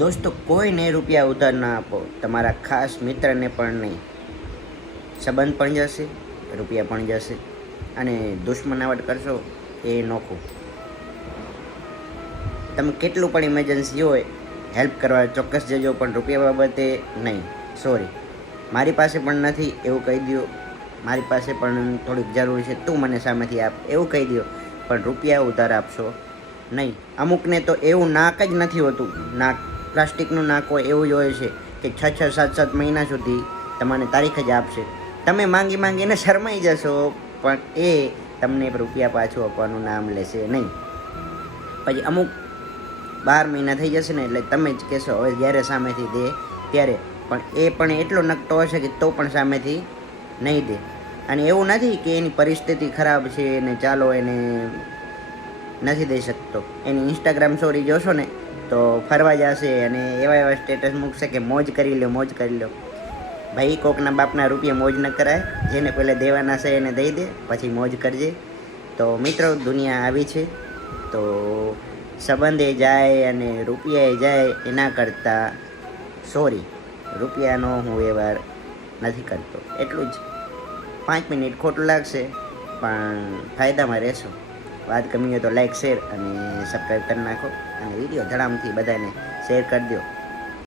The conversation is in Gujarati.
દોસ્તો, કોઈને રૂપિયા ઉધાર ના આપો, તમારા ખાસ મિત્રને પણ નહીં. સંબંધ પણ જશે, રૂપિયા પણ જશે, અને દુશ્મનાવટ કરશો એ નોખું. તમે કેટલું પણ ઇમરજન્સી હોય હેલ્પ કરવા ચોક્કસ જજો, પણ રૂપિયા બાબતે નહીં. સોરી, મારી પાસે પણ નથી એવું કહી દો. મારી પાસે પણ થોડીક જરૂર છે, તું મને સામેથી આપ એવું કહી દો, પણ રૂપિયા ઉધાર આપશો નહીં. અમુકને તો એવું નાક જ નથી હોતું, નાક પ્લાસ્ટિકનું નાક હોય એવું જ હોય છે કે 6 7 મહિના સુધી તમને તારીખ જ આપશે. તમે માંગી માંગીને શરમાઈ જશો, પણ એ તમને રૂપિયા પાછું આપવાનું નામ લેશે નહીં. પછી અમુક 12 મહિના થઈ જશે ને એટલે તમે જ કહેશો હવે જ્યારે સામેથી દે ત્યારે, પણ એ પણ એટલો નકટો હશે કે તો પણ સામેથી નહીં દે. અને એવું નથી કે એની પરિસ્થિતિ ખરાબ છે ને ચાલો એને નથી દઈ શકતો. એની ઇન્સ્ટાગ્રામ સ્ટોરી જોશો ને તો ફરવા જશે અને એવા સ્ટેટસ મૂકશે કે મોજ કરી લો, મોજ કરી લો. ભાઈ, કોકના બાપના રૂપિયા મોજ ન કરાય. જેને પહેલાં દેવાના છે એને દઈ દે, પછી મોજ કરજે. તો મિત્રો, દુનિયા આવી છે, તો સંબંધે જાય અને રૂપિયાએ જાય એના કરતાં સોરી, રૂપિયાનો હું વ્યવહાર નથી કરતો. એટલું જ. 5 મિનિટ ખોટું લાગશે પણ ફાયદામાં રહેશો. વાત ગમી હોય તો લાઈક, શેર અને સબસ્ક્રાઈબ કરી નાખો, અને વિડીયો ધડામથી બધાને શેર કરી દો.